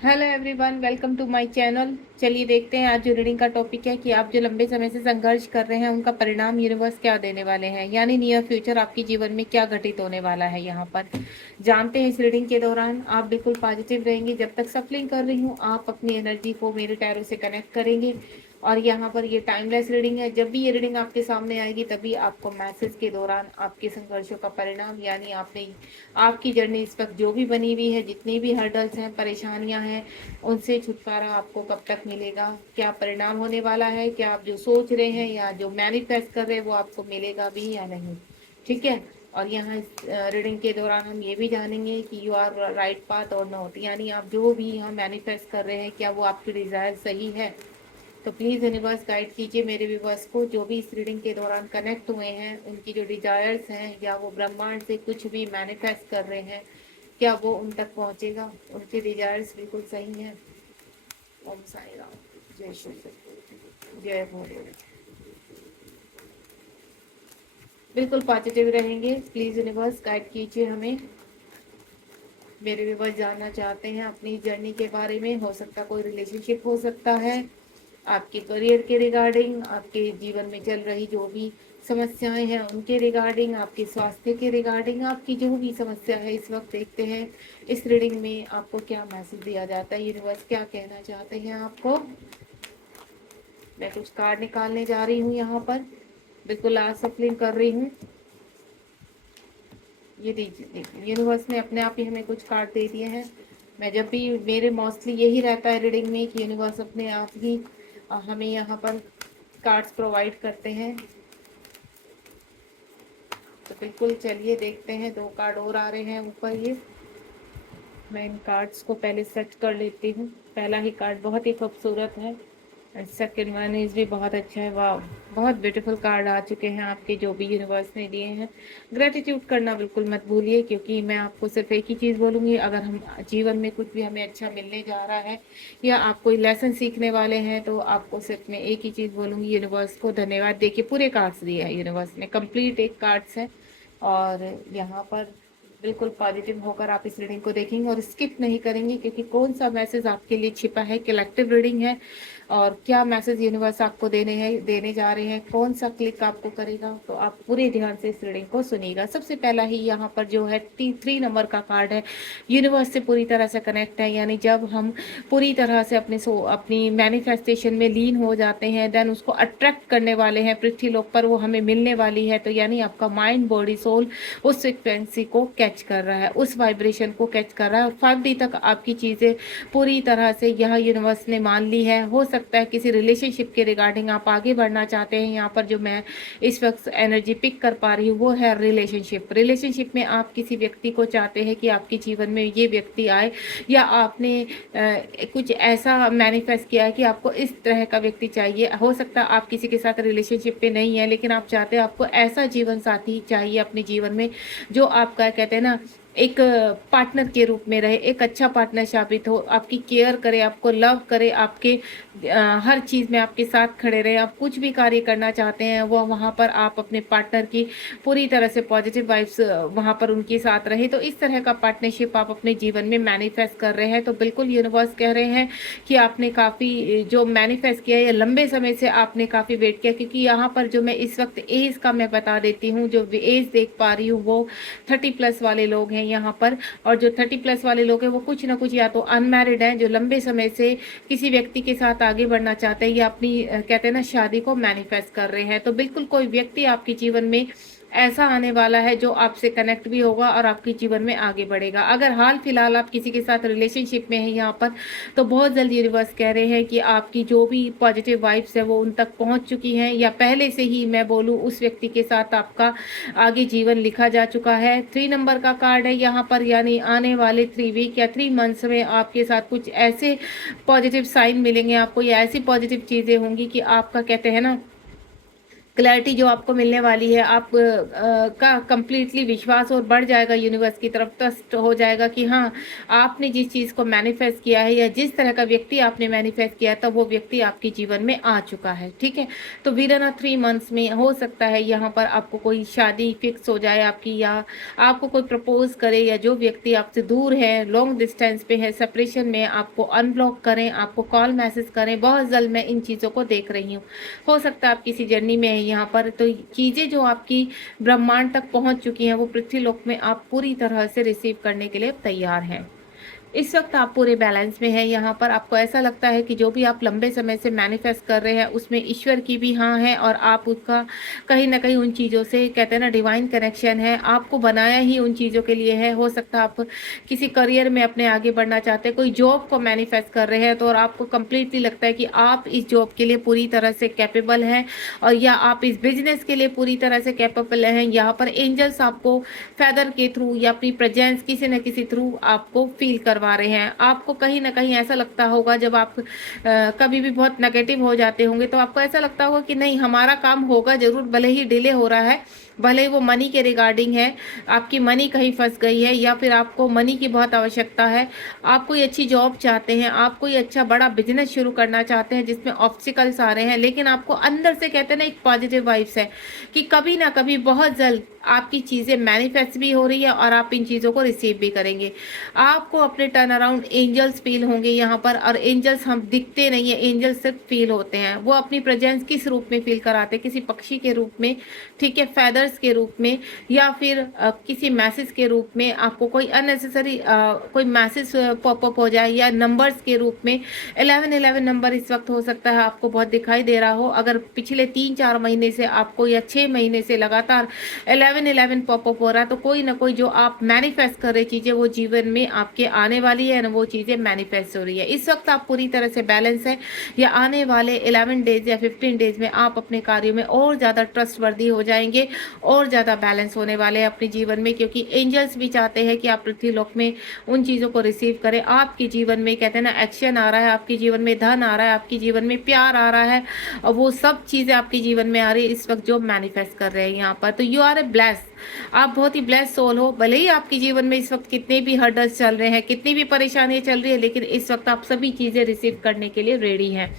Hello everyone, welcome to my channel. चलिए देखते हैं आज जो रीडिंग का टॉपिक है कि आप जो लंबे समय से संघर्ष कर रहे हैं उनका परिणाम यूनिवर्स क्या देने वाले हैं, यानी नियर फ्यूचर आपके जीवन में क्या घटित होने वाला है। यहाँ पर जानते हैं इस रीडिंग के दौरान आप बिल्कुल पॉजिटिव रहेंगे। जब तक सफलिंग कर रही हूँ आप अपनी एनर्जी को मेरे टैरो से कनेक्ट करेंगे और यहाँ पर ये टाइमलेस रीडिंग है। जब भी ये रीडिंग आपके सामने आएगी तभी आपको मैसेज के दौरान आपके संघर्षों का परिणाम, यानी आपने आपकी जर्नी इस वक्त जो भी बनी हुई है, जितनी भी हर्डल्स हैं, परेशानियां हैं, उनसे छुटकारा आपको कब तक मिलेगा, क्या परिणाम होने वाला है, क्या आप जो सोच रहे हैं या जो मैनिफेस्ट कर रहे हैं वो आपको मिलेगा भी या नहीं। ठीक है। और यहाँ इस रीडिंग के दौरान हम ये भी जानेंगे कि यू आर राइट पाथ और नॉट, यानी आप जो भी यहाँ मैनिफेस्ट कर रहे हैं क्या वो आपकी डिज़ायर सही है। तो प्लीज़ यूनिवर्स गाइड कीजिए मेरे व्यूवर्स को जो भी इस रीडिंग के दौरान कनेक्ट हुए हैं, उनकी जो डिजायर्स हैं या वो ब्रह्मांड से कुछ भी मैनिफेस्ट कर रहे हैं क्या वो उन तक पहुंचेगा, उनके डिजायर्स बिल्कुल सही हैं। ओम साई राम, जय श्री सतगुरु, जय भोले। बिल्कुल पॉजिटिव रहेंगे। प्लीज़ यूनिवर्स गाइड कीजिए हमें। मेरे व्यूवर्स जानना चाहते हैं अपनी जर्नी के बारे में। हो सकता कोई रिलेशनशिप हो सकता है, आपके करियर के रिगार्डिंग, आपके जीवन में चल रही जो भी समस्याएं हैं उनके रिगार्डिंग, आपके स्वास्थ्य के रिगार्डिंग, आपकी जो भी समस्या है इस वक्त देखते हैं इस रीडिंग में आपको क्या मैसेज दिया जाता है, यूनिवर्स क्या कहना चाहते हैं आपको। मैं कुछ कार्ड निकालने जा रही हूँ यहाँ पर, बिल्कुल आज सफलिंग कर रही हूँ। ये देखिए यूनिवर्स ने अपने आप ही हमें कुछ कार्ड दे दिए हैं। मैं जब भी मेरे मोस्टली यही रहता है रीडिंग में कि यूनिवर्स अपने आप ही हमें यहाँ पर कार्ड्स प्रोवाइड करते हैं। तो बिल्कुल चलिए देखते हैं, दो कार्ड और आ रहे हैं ऊपर। ये मैं इन कार्ड्स को पहले सेट कर लेती हूँ। पहला ही कार्ड बहुत ही खूबसूरत है, सेकंड वन इज भी बहुत अच्छा है। वाह, बहुत ब्यूटीफुल कार्ड आ चुके हैं आपके जो भी यूनिवर्स ने दिए हैं। ग्रेटिट्यूड करना बिल्कुल मत भूलिए, क्योंकि मैं आपको सिर्फ एक ही चीज़ बोलूँगी, अगर हम जीवन में कुछ भी हमें अच्छा मिलने जा रहा है या आप कोई लेसन सीखने वाले हैं तो आपको सिर्फ मैं एक ही चीज़ बोलूँगी, यूनिवर्स को धन्यवाद। देखिए पूरे कार्ड्स दिए हैं यूनिवर्स ने, कंप्लीट एक कार्ड्स है। और यहाँ पर बिल्कुल पॉजिटिव होकर आप इस रीडिंग को देखेंगे और स्किप नहीं करेंगे, क्योंकि कौन सा मैसेज आपके लिए छिपा है। कलेक्टिव रीडिंग है और क्या मैसेज यूनिवर्स आपको देने जा रहे हैं, कौन सा क्लिक आपको करेगा, तो आप पूरे ध्यान से इस रीडिंग को सुनिएगा। सबसे पहला ही यहाँ पर जो है 3 नंबर का कार्ड है, यूनिवर्स से पूरी तरह से कनेक्ट है। यानी जब हम पूरी तरह से अपनी मैनिफेस्टेशन में लीन हो जाते हैं, देन उसको अट्रैक्ट करने वाले हैं पृथ्वी लोक पर, वो हमें मिलने वाली है। तो यानी आपका माइंड बॉडी सोल उस फ्रिक्वेंसी को कैच कर रहा है, उस वाइब्रेशन को कैच कर रहा है। 5D तक आपकी चीज़ें पूरी तरह से यह यूनिवर्स ने मान ली है। हो सकता है किसी रिलेशनशिप के रिगार्डिंग आप आगे बढ़ना चाहते हैं। यहाँ पर जो मैं इस वक्त एनर्जी पिक कर पा रही हूँ वो है रिलेशनशिप में आप किसी व्यक्ति को चाहते हैं कि आपके जीवन में ये व्यक्ति आए, या आपने कुछ ऐसा मैनिफेस्ट किया है कि आपको इस तरह का व्यक्ति चाहिए। हो सकता है आप किसी के साथ रिलेशनशिप पे नहीं है, लेकिन आप चाहते हैं आपको ऐसा जीवन साथी चाहिए अपने जीवन में जो आपका कहते हैं ना एक पार्टनर के रूप में रहे, एक अच्छा पार्टनर साबित हो, आपकी केयर करे, आपको लव करे, आपके हर चीज़ में आपके साथ खड़े रहे। आप कुछ भी कार्य करना चाहते हैं वो वहाँ पर आप अपने पार्टनर की पूरी तरह से पॉजिटिव वाइब्स वहाँ पर उनके साथ रहे। तो इस तरह का पार्टनरशिप आप अपने जीवन में मैनिफेस्ट कर रहे हैं। तो बिल्कुल यूनिवर्स कह रहे हैं कि आपने काफ़ी जो मैनिफेस्ट किया है लंबे समय से आपने काफ़ी वेट किया, क्योंकि यहाँ पर जो मैं इस वक्त एज का मैं बता देती हूँ, जो एज देख पा रही हूँ वो 30+ वाले लोग हैं यहाँ पर। और जो 30+ वाले लोग हैं वो कुछ ना कुछ या तो अनमैरिड हैं, जो लंबे समय से किसी व्यक्ति के साथ आगे बढ़ना चाहते हैं, या अपनी कहते हैं ना शादी को मैनिफेस्ट कर रहे हैं। तो बिल्कुल कोई व्यक्ति आपके जीवन में ऐसा आने वाला है जो आपसे कनेक्ट भी होगा और आपके जीवन में आगे बढ़ेगा। अगर हाल फिलहाल आप किसी के साथ रिलेशनशिप में हैं यहाँ पर, तो बहुत जल्दी यूनिवर्स कह रहे हैं कि आपकी जो भी पॉजिटिव वाइब्स है वो उन तक पहुँच चुकी हैं, या पहले से ही मैं बोलूँ उस व्यक्ति के साथ आपका आगे जीवन लिखा जा चुका है। 3 नंबर का कार्ड है यहाँ पर, यानी आने वाले 3 वीक या 3 मंथ्स में आपके साथ कुछ ऐसे पॉजिटिव साइन मिलेंगे आपको, या ऐसी पॉजिटिव चीज़ें होंगी कि आपका कहते हैं ना क्लैरिटी जो आपको मिलने वाली है, आप का कंप्लीटली विश्वास और बढ़ जाएगा, यूनिवर्स की तरफ ट्रस्ट हो जाएगा कि हाँ, आपने जिस चीज़ को मैनिफेस्ट किया है या जिस तरह का व्यक्ति आपने मैनिफेस्ट किया तब वो व्यक्ति आपके जीवन में आ चुका है। ठीक है, तो विद इन 3 मंथ्स में हो सकता है यहाँ पर आपको कोई शादी फिक्स हो जाए आपकी, या आपको कोई प्रपोज करे, या जो व्यक्ति आपसे दूर है, लॉन्ग डिस्टेंस पे है, सेपरेशन में, आपको अनब्लॉक करें, आपको कॉल मैसेज करें। बहुत जल्द मैं इन चीज़ों को देख रही हूँ। हो सकता है आप किसी जर्नी में है यहाँ पर, तो चीज़ें जो आपकी ब्रह्मांड तक पहुँच चुकी हैं वो पृथ्वी लोक में आप पूरी तरह से रिसीव करने के लिए तैयार हैं। इस वक्त आप पूरे बैलेंस में हैं। यहाँ पर आपको ऐसा लगता है कि जो भी आप लंबे समय से मैनिफेस्ट कर रहे हैं उसमें ईश्वर की भी हाँ है, और आप उसका कहीं ना कहीं उन चीज़ों से, कहते हैं ना, डिवाइन कनेक्शन है, आपको बनाया ही उन चीज़ों के लिए है। हो सकता है आप किसी करियर में अपने आगे बढ़ना चाहते हैं, कोई जॉब को मैनिफेस्ट कर रहे हैं, तो और आपको कंप्लीटली लगता है कि आप इस जॉब के लिए पूरी तरह से कैपेबल हैं, और या आप इस बिजनेस के लिए पूरी तरह से कैपेबल हैं। यहाँ पर एंजल्स आपको फेदर के थ्रू या अपनी प्रेजेंस किसी न किसी थ्रू आपको फील करवा रहे हैं। आपको कहीं ना कहीं ऐसा लगता होगा, जब आप कभी भी बहुत नेगेटिव हो जाते होंगे तो आपको ऐसा लगता होगा कि नहीं, हमारा काम होगा जरूर, भले ही डिले हो रहा है, भले ही वो मनी के रिगार्डिंग है, आपकी मनी कहीं फंस गई है, या फिर आपको मनी की बहुत आवश्यकता है, आप कोई अच्छी जॉब चाहते हैं, आप कोई अच्छा बड़ा बिजनेस शुरू करना चाहते हैं जिसमें ऑब्स्टिकल्स आ रहे हैं, लेकिन आपको अंदर से, कहते हैं ना, एक पॉजिटिव वाइब्स है कि कभी ना कभी बहुत जल्द आपकी चीज़ें मैनिफेस्ट भी हो रही है और आप इन चीज़ों को रिसीव भी करेंगे। आपको अपने टर्न अराउंड एंजल्स फील होंगे यहाँ पर, और एंजल्स हम दिखते नहीं है, एंजल्स सिर्फ फील होते हैं। वो अपनी प्रेजेंस किस रूप में फील कराते हैं? किसी पक्षी के रूप में, ठीक है, फेदर्स के रूप में, या फिर किसी मैसेज के रूप में। आपको कोई अननेसेसरी कोई मैसेज पॉपअप हो जाए, या नंबर्स के रूप में। 1111 नंबर इस वक्त हो सकता है आपको बहुत दिखाई दे रहा हो। अगर पिछले 3-4 महीने से आपको, या 6 महीने से लगातार 1111 पॉपअप हो रहा है, तो कोई ना कोई जो आप मैनिफेस्ट कर रहे चीज़ें वो जीवन में आपके आने वाली है ना, वो चीज़ें मैनिफेस्ट हो रही है। इस वक्त आप पूरी तरह से बैलेंस है, या आने वाले 11 डेज या 15 डेज में आप अपने कार्यों में और ज़्यादा ट्रस्टवर्दी हो जाएंगे, और ज़्यादा बैलेंस होने वाले हैं अपने जीवन में, क्योंकि एंजल्स भी चाहते हैं कि आप पृथ्वी लोक में उन चीज़ों को रिसीव करें। आपके जीवन में, कहते हैं ना, एक्शन आ रहा है, आपके जीवन में धन आ रहा है, आपके जीवन में प्यार आ रहा है, और वो सब चीज़ें आपके जीवन में आ रही है इस वक्त जो मैनिफेस्ट कर रहे हैं यहाँ पर। तो यू आर ए ब्लेस, आप बहुत ही ब्लेस सोल हो। भले ही आपके जीवन में इस वक्त कितने भी हर्डल्स चल रहे हैं, कितनी भी परेशानियां चल रही है, लेकिन इस वक्त आप सभी चीज़ें रिसीव करने के लिए रेडी हैं।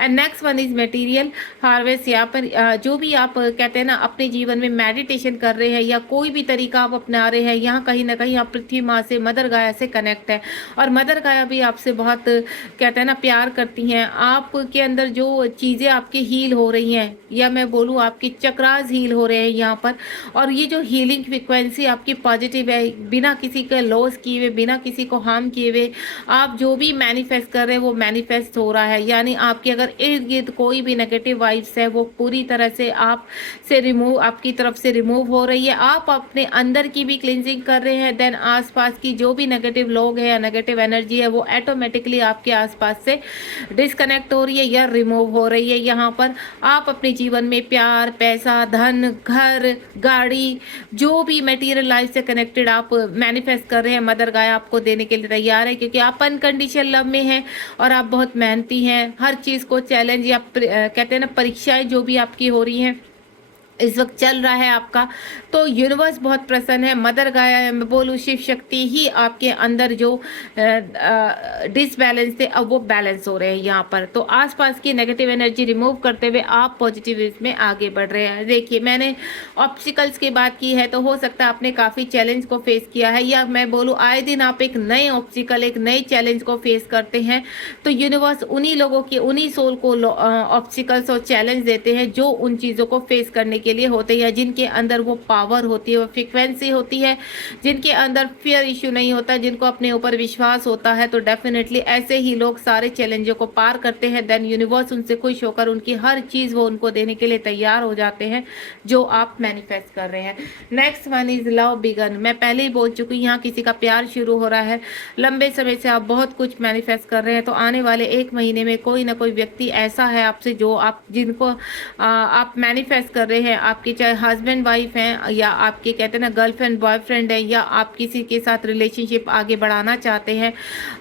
And next one is material harvest. यहाँ पर जो भी आप कहते हैं ना अपने जीवन में मेडिटेशन कर रहे हैं, या कोई भी तरीका आप अपना रहे हैं, यहाँ कहीं ना कहीं आप पृथ्वी माँ से, मदर गाया से कनेक्ट है, और मदर गाया भी आपसे बहुत, कहते हैं ना, प्यार करती हैं। आपके अंदर जो चीज़ें आपकी हील हो रही हैं, या मैं बोलूँ आपकी चक्रास हील हो रहे हैं यहाँ पर, और ये जो हीलिंग फ्रिक्वेंसी आपकी पॉजिटिव है, बिना किसी का लॉस किए हुए, बिना किसी को हार्म किए हुए, आप जो भी मैनिफेस्ट कर रहे हैं वो मैनिफेस्ट हो रहा है। यानी आपके अगर इर्द गिर्द कोई भी नेगेटिव वाइब्स है वो पूरी तरह से आप से रिमूव, आपकी तरफ से रिमूव हो रही है। आप अपने अंदर की भी क्लिनजिंग कर रहे हैं, देन आसपास की जो भी नेगेटिव लोग हैं या नेगेटिव एनर्जी है वो ऑटोमेटिकली आपके आसपास से डिस्कनेक्ट हो रही है या रिमूव हो रही है। यहाँ पर आप अपने जीवन में प्यार, पैसा, धन, घर, गाड़ी, जो भी मटेरियल लाइफ से कनेक्टेड आप मैनिफेस्ट कर रहे हैं, मदर गाय आपको देने के लिए तैयार है, क्योंकि आप अनकंडीशनल लव में हैं और आप बहुत मेहनती हैं। हर चीज़ को चैलेंज, या कहते हैं ना, परीक्षाएं जो भी आपकी हो रही हैं इस वक्त चल रहा है आपका, तो यूनिवर्स बहुत प्रसन्न है। मदर गाया, मैं बोलूँ शिव शक्ति ही आपके अंदर जो डिसबैलेंस थे अब वो बैलेंस हो रहे हैं यहाँ पर। तो आसपास की नेगेटिव एनर्जी रिमूव करते हुए आप पॉजिटिव में आगे बढ़ रहे हैं। देखिए, मैंने ऑब्स्टिकल्स की बात की है, तो हो सकता है आपने काफ़ी चैलेंज को फेस किया है, या मैं बोलूँ आए दिन आप एक नए ऑब्स्टिकल, एक नए चैलेंज को फेस करते हैं। तो यूनिवर्स उन्हीं लोगों की, उन्हीं सोल को ऑब्स्टिकल्स और चैलेंज देते हैं जो उन चीज़ों को फेस करने के लिए होते हैं, जिनके अंदर वो पावर होती है, वो फ्रिक्वेंसी होती है, जिनके अंदर फियर इश्यू नहीं होता, जिनको अपने ऊपर विश्वास होता है। तो डेफिनेटली ऐसे ही लोग सारे चैलेंजों को पार करते हैं, देन यूनिवर्स उनसे खुश होकर उनकी हर चीज़ वो उनको देने के लिए तैयार हो जाते हैं जो आप मैनिफेस्ट कर रहे हैं। Next one is love began. मैं पहले ही बोल चुकी हूँ, यहाँ किसी का प्यार शुरू हो रहा है। लंबे समय से आप बहुत कुछ मैनिफेस्ट कर रहे हैं, तो आने वाले 1 महीने में कोई ना कोई व्यक्ति ऐसा है आपसे जो आप, जिनको आप मैनिफेस्ट कर रहे हैं, आपके चाहे हस्बैंड वाइफ हैं या आपके कहते हैं ना गर्लफ्रेंड बॉयफ्रेंड है, या आप किसी के साथ रिलेशनशिप आगे बढ़ाना चाहते हैं,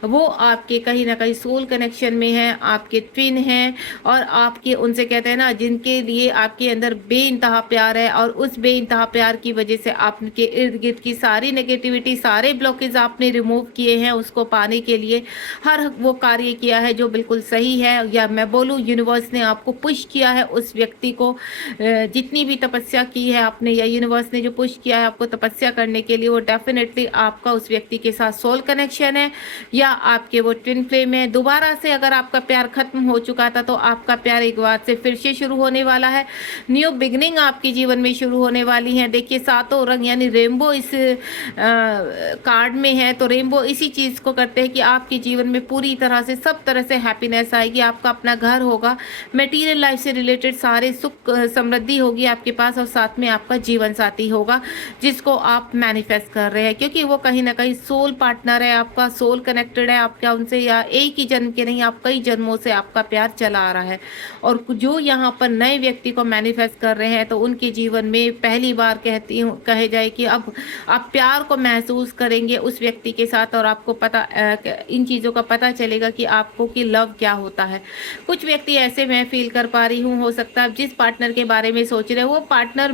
वो आपके कहीं ना कहीं सोल कनेक्शन में है, आपके ट्विन हैं, और आपके उनसे कहते हैं ना जिनके लिए आपके अंदर बेइंतहा प्यार है, और उस बेइंतहा प्यार की वजह से आपके इर्द गिर्द की सारी नेगेटिविटी, सारे ब्लॉकेज आपने रिमूव किए हैं, उसको पाने के लिए हर वो कार्य किया है जो बिल्कुल सही है, या मैं बोलूँ यूनिवर्स ने आपको पुश किया है उस व्यक्ति को, जितनी भी तपस्या की है आपने, या यूनिवर्स ने जो पुश किया है आपको तपस्या करने के लिए, वो डेफिनेटली आपका उस व्यक्ति के साथ सोल कनेक्शन है, या आपके वो ट्विन फ्लेम है। दोबारा से अगर आपका प्यार खत्म हो चुका था तो आपका प्यार एक बार से फिर से शुरू होने वाला है, न्यू बिगनिंग आपके जीवन में शुरू होने वाली है। देखिए सातों रंग यानी रेनबो इस कार्ड में है, तो रेनबो इसी चीज़ को करते हैं कि आपके जीवन में पूरी तरह से सब तरह से हैप्पीनेस आएगी, आपका अपना घर होगा, मटेरियल लाइफ से रिलेटेड सारे सुख समृद्धि होगी आपके पास, और साथ में आपका जीवन साथी होगा जिसको आप मैनिफेस्ट कर रहे हैं, क्योंकि वो कहीं ना कहीं सोल पार्टनर है आपका, सोल कनेक्टेड है आपका उनसे, या एक ही जन्म के नहीं आप कई जन्मों से आपका प्यार चला आ रहा है। और जो यहाँ पर नए व्यक्ति को मैनिफेस्ट कर रहे हैं तो उनके जीवन में पहली बार कहती हूँ कहे जाए कि अब आप प्यार को महसूस करेंगे उस व्यक्ति के साथ, और आपको पता इन चीज़ों का पता चलेगा कि आपको कि लव क्या होता है। कुछ व्यक्ति ऐसे मैं फील कर पा रही हूँ, हो सकता है जिस पार्टनर के बारे में सोच रहे हैं वो पार्टनर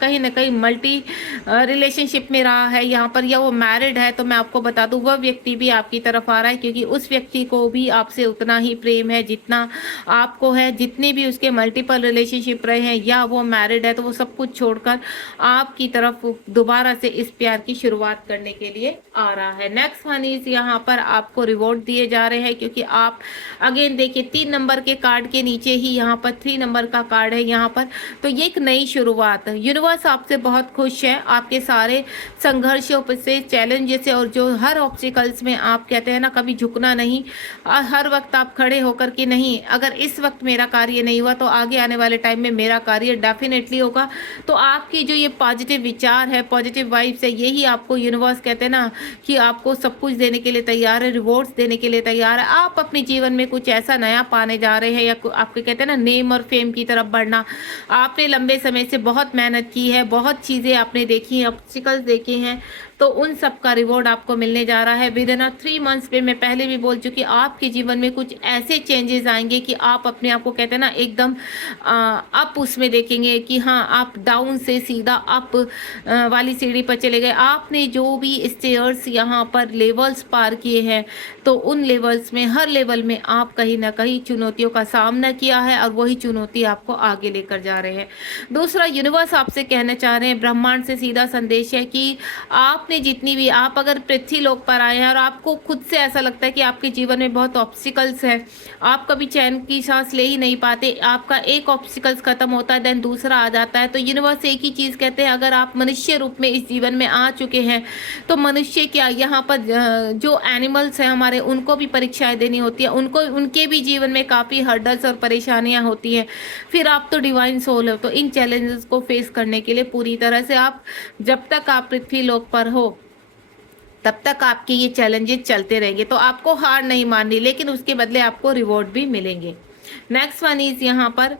कहीं ना कहीं मल्टी रिलेशनशिप में रहा है यहाँ पर, या वो मैरिड है, तो मैं आपको बता दूं वह व्यक्ति भी आपकी तरफ आ रहा है, क्योंकि उस व्यक्ति को भी आपसे उतना ही प्रेम है जितना आपको है। जितने भी उसके मल्टीपल रिलेशनशिप रहे हैं या वो मैरिड है, तो वो सब कुछ छोड़कर आपकी तरफ दोबारा से इस प्यार की शुरुआत करने के लिए आ रहा है। नेक्स्ट वन इज यहाँ पर आपको रिवॉर्ड दिए जा रहे हैं, क्योंकि आप अगेन देखिए 3 नंबर के कार्ड के नीचे ही यहाँ पर 3 नंबर का कार्ड है यहाँ पर, तो ये एक नई शुरुआत है। यूनिवर्स आपसे बहुत खुश है, आपके सारे संघर्षों से, चैलेंजेस से, और जो हर ऑब्स्टिकल्स में आप कहते हैं ना कभी झुकना नहीं, हर वक्त आप खड़े होकर के नहीं, अगर इस वक्त मेरा कार्य नहीं हुआ तो आगे आने वाले टाइम में मेरा कार्य डेफिनेटली होगा। तो आपकी जो ये पॉजिटिव विचार है, पॉजिटिव वाइब्स है, यही आपको यूनिवर्स कहते हैं ना कि आपको सब कुछ देने के लिए तैयार है, रिवॉर्ड्स देने के लिए तैयार है। आप अपने जीवन में कुछ ऐसा नया पाने जा रहे हैं, या आपके कहते हैं ना नेम और फेम की तरफ बढ़ना। आपने लंबे समय से बहुत मेहनत की है, बहुत चीज़ें आपने देखी हैं, ऑब्स्टिकल्स देखे हैं, तो उन सब का रिवॉर्ड आपको मिलने जा रहा है विद इन 3 मंथ्स पे। मैं पहले भी बोल चुकी, आपके जीवन में कुछ ऐसे चेंजेस आएंगे कि आप अपने आप को कहते हैं ना एकदम अप उसमें देखेंगे कि हाँ आप डाउन से सीधा अप वाली सीढ़ी पर चले गए। आपने जो भी स्टेयर्स यहाँ पर लेवल्स पार किए हैं, तो उन लेवल्स में हर लेवल में आप कहीं ना कहीं चुनौतियों का सामना किया है, और वही चुनौती आपको आगे लेकर जा रहे हैं। दूसरा, यूनिवर्स आपसे कहना चाह रहे हैं, ब्रह्मांड से सीधा संदेश है कि आपने जितनी भी, आप अगर पृथ्वी लोक पर आए हैं और आपको खुद से ऐसा लगता है कि आपके जीवन में बहुत ऑब्स्टिकल्स है, आप कभी चैन की सांस ले ही नहीं पाते, आपका एक ऑब्स्टिकल्स खत्म होता है देन दूसरा आ जाता है, तो यूनिवर्स एक ही चीज़ कहते हैं, अगर आप मनुष्य रूप में इस जीवन में आ चुके हैं तो मनुष्य क्या, यहाँ पर जो एनिमल्स हैं हमारे, उनको भी परीक्षाएं देनी होती है, उनको उनके भी जीवन में काफ़ी हर्डल्स और परेशानियां होती हैं। फिर आप तो डिवाइन सोल हो, तो इन चैलेंजेस को फेस करने के लिए पूरी तरह से आप, जब तक आप पृथ्वी लोक पर हो तब तक आपके ये चैलेंजेस चलते रहेंगे, तो आपको हार नहीं माननी, लेकिन उसके बदले आपको रिवॉर्ड भी मिलेंगे। नेक्स्ट वन इज यहाँ पर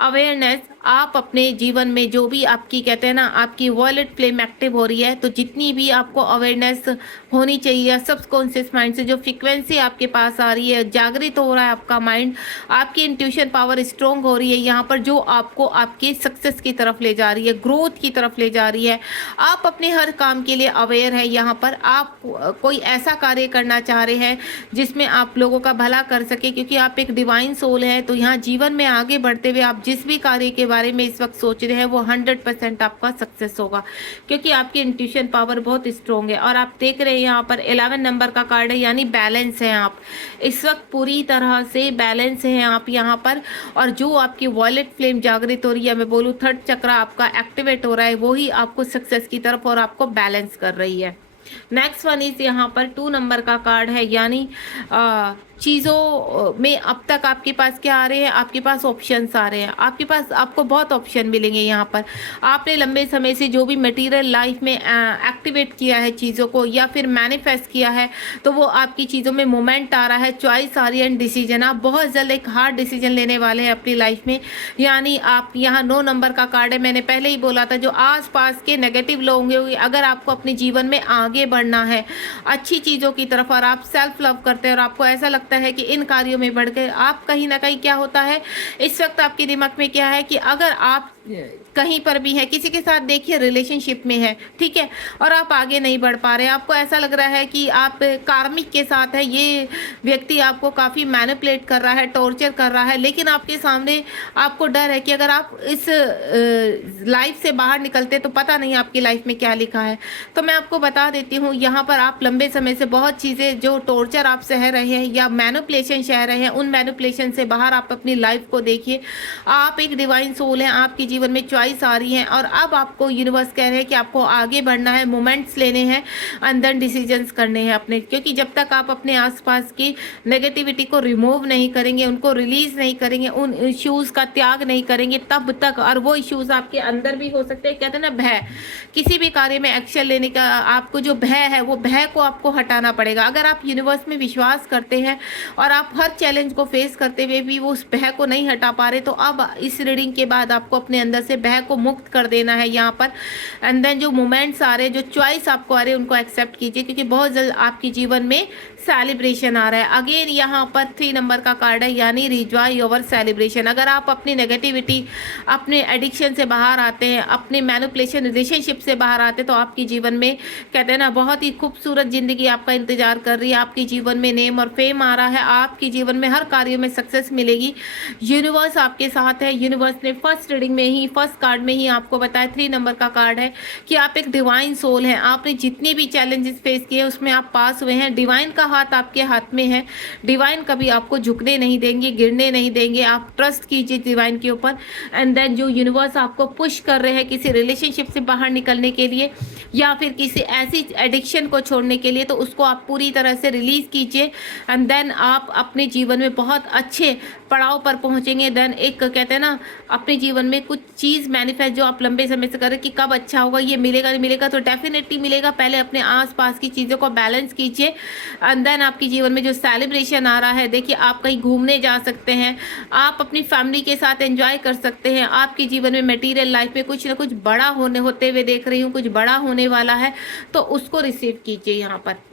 अवेयरनेस। आप अपने जीवन में जो भी आपकी कहते हैं ना आपकी वॉलेट फ्लेम एक्टिव हो रही है, तो जितनी भी आपको अवेयरनेस होनी चाहिए, सबकॉन्शियस माइंड से जो फ्रीक्वेंसी आपके पास आ रही है, जागृत हो रहा है आपका माइंड, आपकी इंट्यूशन पावर स्ट्रोंग हो रही है यहाँ पर, जो आपको आपके सक्सेस की तरफ ले जा रही है, ग्रोथ की तरफ ले जा रही है। आप अपने हर काम के लिए अवेयर है यहाँ पर, आप कोई ऐसा कार्य करना चाह रहे हैं जिसमें आप लोगों का भला कर सके, क्योंकि आप एक डिवाइन सोल है, तो यहाँ जीवन में आगे बढ़ते हुए आप जिस भी कार्य के बारे में इस वक्त सोच रहे हैं वो 100% आपका सक्सेस होगा, क्योंकि आपकी इंट्यूशन पावर बहुत स्ट्रोंग है। और आप देख रहे हैं यहाँ पर 11 नंबर का कार्ड है, यानी बैलेंस है। आप इस वक्त पूरी तरह से बैलेंस हैं आप यहाँ पर, और जो आपकी वॉलेट फ्लेम जागृत हो रही है, मैं बोलूँ थर्ड चक्र आपका एक्टिवेट हो रहा है, वही आपको सक्सेस की तरफ और आपको बैलेंस कर रही है। नेक्स्ट वन इज यहाँ पर 2 नंबर का कार्ड है, यानी चीज़ों में अब तक आपके पास क्या आ रहे हैं, आपके पास ऑप्शंस आ रहे हैं, आपके पास आपको बहुत ऑप्शन मिलेंगे यहाँ पर। आपने लंबे समय से जो भी मटेरियल लाइफ में एक्टिवेट किया है चीज़ों को या फिर मैनिफेस्ट किया है, तो वो आपकी चीज़ों में मोमेंट आ रहा है, चॉइस आ रही है एंड डिसीजन। आप बहुत जल्द एक हार्ड डिसीजन लेने वाले हैं अपनी लाइफ में। यानी आप यहाँ 9 नंबर का कार्ड है, मैंने पहले ही बोला था, जो आस पास के नेगेटिव लोग होंगे, अगर आपको अपने जीवन में आगे बढ़ना है अच्छी चीज़ों की तरफ, और आप सेल्फ लव करते हैं और आपको ऐसा लगता है कि इन कार्यों में बढ़ के आप कहीं ना कहीं क्या होता है इस वक्त आपके दिमाग में क्या है कि अगर आप कहीं पर भी है, किसी के साथ देखिए रिलेशनशिप में है, ठीक है, और आप आगे नहीं बढ़ पा रहे, आपको ऐसा लग रहा है कि आप कार्मिक के साथ है, ये व्यक्ति आपको काफ़ी मैनिपुलेट कर रहा है, टॉर्चर कर रहा है, लेकिन आपके सामने आपको डर है कि अगर आप इस लाइफ से बाहर निकलते तो पता नहीं आपकी लाइफ में क्या लिखा है। तो मैं आपको बता देती हूँ, यहाँ पर आप लंबे समय से बहुत चीज़ें जो टॉर्चर आप सह रहे हैं या मैनिपुलेशन सह रहे हैं, उन मैनिपुलेशन से बाहर आप अपनी लाइफ को देखिए। आप एक डिवाइन सोल हैं, आपकी जीवन में चॉइस आ रही है और अब आपको यूनिवर्स कह रहे हैं कि आपको आगे बढ़ना है, मोमेंट्स लेने हैं, अंदर डिसीजंस करने हैं अपने, क्योंकि जब तक आप अपने आसपास की नेगेटिविटी को रिमूव नहीं करेंगे, उनको रिलीज नहीं करेंगे, उन इश्यूज का त्याग नहीं करेंगे तब तक, और वो इश्यूज आपके अंदर भी हो सकते हैं। कहते हैं ना भय, किसी भी कार्य में एक्शन लेने का आपको जो भय है वो भय को आपको हटाना पड़ेगा। अगर आप यूनिवर्स में विश्वास करते हैं और आप हर चैलेंज को फेस करते हुए भी वो उस भय को नहीं हटा पा रहे, तो अब इस रीडिंग के बाद आपको अपने अंदर से भय को मुक्त कर देना है यहाँ पर। एंड देन जो मोमेंट्स आ रहे हैं, जो चॉइस आपको आ रहे हैं, उनको एक्सेप्ट कीजिए, क्योंकि बहुत जल्द आपके जीवन में सेलिब्रेशन आ रहा है। अगेन यहाँ पर 3 नंबर का कार्ड है, यानी रिजॉय योर सेलिब्रेशन। अगर आप अपनी नेगेटिविटी, अपने एडिक्शन से बाहर आते हैं, अपने मैनिपुलेशन रिलेशनशिप से बाहर आते हैं, तो आपके जीवन में कहते हैं ना बहुत ही खूबसूरत जिंदगी आपका इंतजार कर रही है। आपके जीवन में नेम और फेम आ रहा है, आपके जीवन में हर कार्य में सक्सेस मिलेगी। यूनिवर्स आपके साथ है। यूनिवर्स ने फर्स्ट रीडिंग में ही, फर्स्ट कार्ड में ही आपको बताया, 3 नंबर का कार्ड है, कि आप एक डिवाइन सोल हैं। आपने जितने भी चैलेंजेस फेस किए उसमें आप पास हुए हैं। डिवाइन का हाथ आपके हाथ में है। डिवाइन कभी आपको झुकने नहीं देंगे, गिरने नहीं देंगे। आप ट्रस्ट कीजिए डिवाइन के ऊपर। एंड देन जो यूनिवर्स आपको पुश कर रहे हैं किसी रिलेशनशिप से बाहर निकलने के लिए या फिर किसी ऐसी एडिक्शन को छोड़ने के लिए, तो उसको आप पूरी तरह से रिलीज कीजिए। एंड देन आप अपने जीवन में बहुत अच्छे पड़ाव पर पहुंचेंगे। देन एक कहते हैं ना अपने जीवन में कुछ चीज़ मैनिफेस्ट जो आप लंबे समय से करें कि कब अच्छा होगा, ये मिलेगा नहीं मिलेगा, तो डेफिनेटली मिलेगा। पहले अपने आसपास की चीज़ों को बैलेंस कीजिए। एंड देन आपके जीवन में जो सेलिब्रेशन आ रहा है, देखिए आप कहीं घूमने जा सकते हैं, आप अपनी फैमिली के साथ एंजॉय कर सकते हैं। आपके जीवन में मटेरियल लाइफ में कुछ ना कुछ बड़ा होते हुए देख रही हूँ, कुछ बड़ा होने वाला है, तो उसको रिसीव कीजिए यहाँ पर।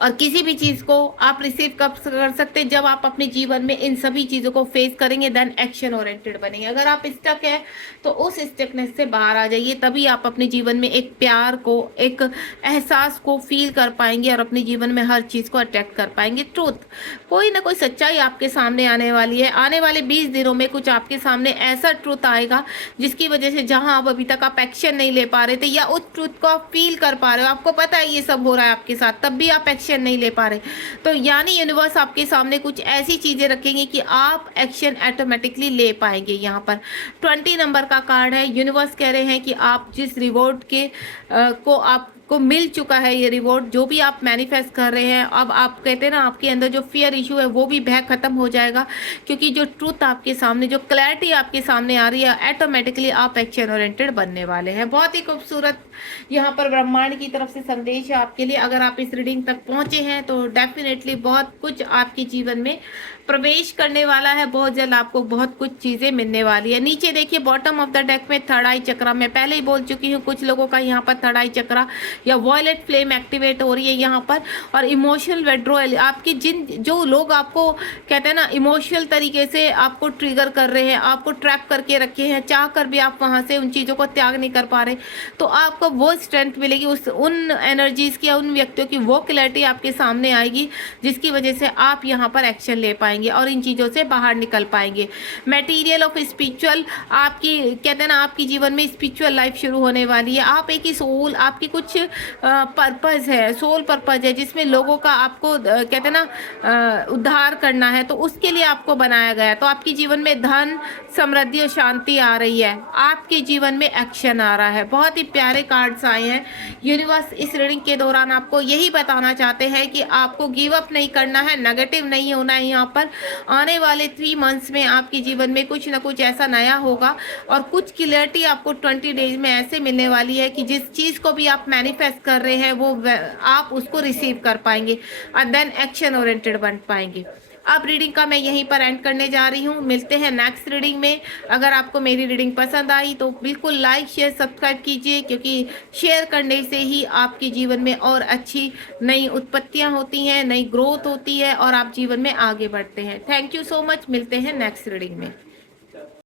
और किसी भी चीज़ को आप रिसीव कब कर सकते हैं, जब आप अपने जीवन में इन सभी चीज़ों को फेस करेंगे, देन एक्शन ओरिएंटेड बनेंगे। अगर आप स्टक है तो उस स्टकनेस से बाहर आ जाइए, तभी आप अपने जीवन में एक प्यार को, एक एहसास को फील कर पाएंगे और अपने जीवन में हर चीज़ को अट्रैक्ट कर पाएंगे। ट्रूथ, कोई ना कोई सच्चाई आपके सामने आने वाली है। आने वाले 20 दिनों में कुछ आपके सामने ऐसा ट्रूथ आएगा जिसकी वजह से जहां आप अभी तक आप एक्शन नहीं ले पा रहे थे या उस ट्रूथ को आप फील कर पा रहे हो, आपको पता है ये सब हो रहा है आपके साथ, तब भी आप एक्शन नहीं ले पा रहे, तो यानी यूनिवर्स आपके सामने कुछ ऐसी चीजें रखेंगे कि आप एक्शन ऑटोमेटिकली ले पाएंगे। यहाँ पर 20 नंबर का कार्ड है। यूनिवर्स कह रहे हैं कि आप जिस रिवॉर्ड के को आपको मिल चुका है, ये रिवॉर्ड जो भी आप मैनिफेस्ट कर रहे हैं, अब आप कहते हैं ना आपके अंदर जो फियर इशू है वो भी भय खत्म हो जाएगा, क्योंकि जो ट्रूथ आपके सामने, जो क्लैरिटी आपके सामने आ रही है, ऑटोमेटिकली आप एक्शन ओरिएंटेड बनने वाले हैं। बहुत ही खूबसूरत यहाँ पर ब्रह्मांड की तरफ से संदेश है आपके लिए। अगर आप इस रीडिंग तक पहुंचे हैं तो डेफिनेटली बहुत कुछ आपके जीवन में प्रवेश करने वाला है। बहुत जल्द आपको बहुत कुछ चीजें मिलने वाली है। नीचे देखिए बॉटम ऑफ द डेक में थर्ड आई चक्रा, मैं पहले ही बोल चुकी हूँ, कुछ लोगों का यहाँ पर थर्ड आई चक्रा या वॉयलेट फ्लेम एक्टिवेट हो रही है यहाँ पर। और इमोशनल विड्रॉयल, आपके जो लोग आपको कहते हैं ना इमोशनल तरीके से आपको ट्रिगर कर रहे हैं, आपको ट्रैप करके रखे हैं, चाह कर भी आप वहां से उन चीज़ों को त्याग नहीं कर पा रहे, तो आपको वो स्ट्रेंथ मिलेगी, उन एनर्जीज की, उन व्यक्तियों की वो क्लैरिटी आपके सामने आएगी जिसकी वजह से आप यहाँ पर एक्शन ले पाएंगे और इन चीज़ों से बाहर निकल पाएंगे। मटेरियल ऑफ स्पिरिचुअल, आपकी कहते हैं ना आपकी जीवन में स्पिरिचुअल लाइफ शुरू होने वाली है। आप एक ही सोल, आपकी कुछ पर्पस है, सोल पर्पस है, जिसमें लोगों का आपको कहते हैं ना उद्धार करना है, तो उसके लिए आपको बनाया गया है। तो आपके जीवन में धन, समृद्धि और शांति आ रही है, आपके जीवन में एक्शन आ रहा है। बहुत ही प्यारे कार्ड्स आए हैं। यूनिवर्स इस रीडिंग के दौरान आपको यही बताना चाहते हैं कि आपको गिव अप नहीं करना है, नेगेटिव नहीं होना है। यहाँ पर आने वाले 3 मंथ्स में आपके जीवन में कुछ ना कुछ ऐसा नया होगा और कुछ क्लियरिटी आपको 20 डेज में ऐसे मिलने वाली है कि जिस चीज को भी आप मैनिफेस्ट कर रहे हैं वो आप उसको रिसीव कर पाएंगे और देन एक्शन ओरिएंटेड बन पाएंगे। अब रीडिंग का मैं यहीं पर एंड करने जा रही हूँ। मिलते हैं नेक्स्ट रीडिंग में। अगर आपको मेरी रीडिंग पसंद आई तो बिल्कुल लाइक शेयर सब्सक्राइब कीजिए, क्योंकि शेयर करने से ही आपके जीवन में और अच्छी नई उत्पत्तियां होती हैं, नई ग्रोथ होती है और आप जीवन में आगे बढ़ते हैं। Thank you so much. मिलते हैं नेक्स्ट रीडिंग में।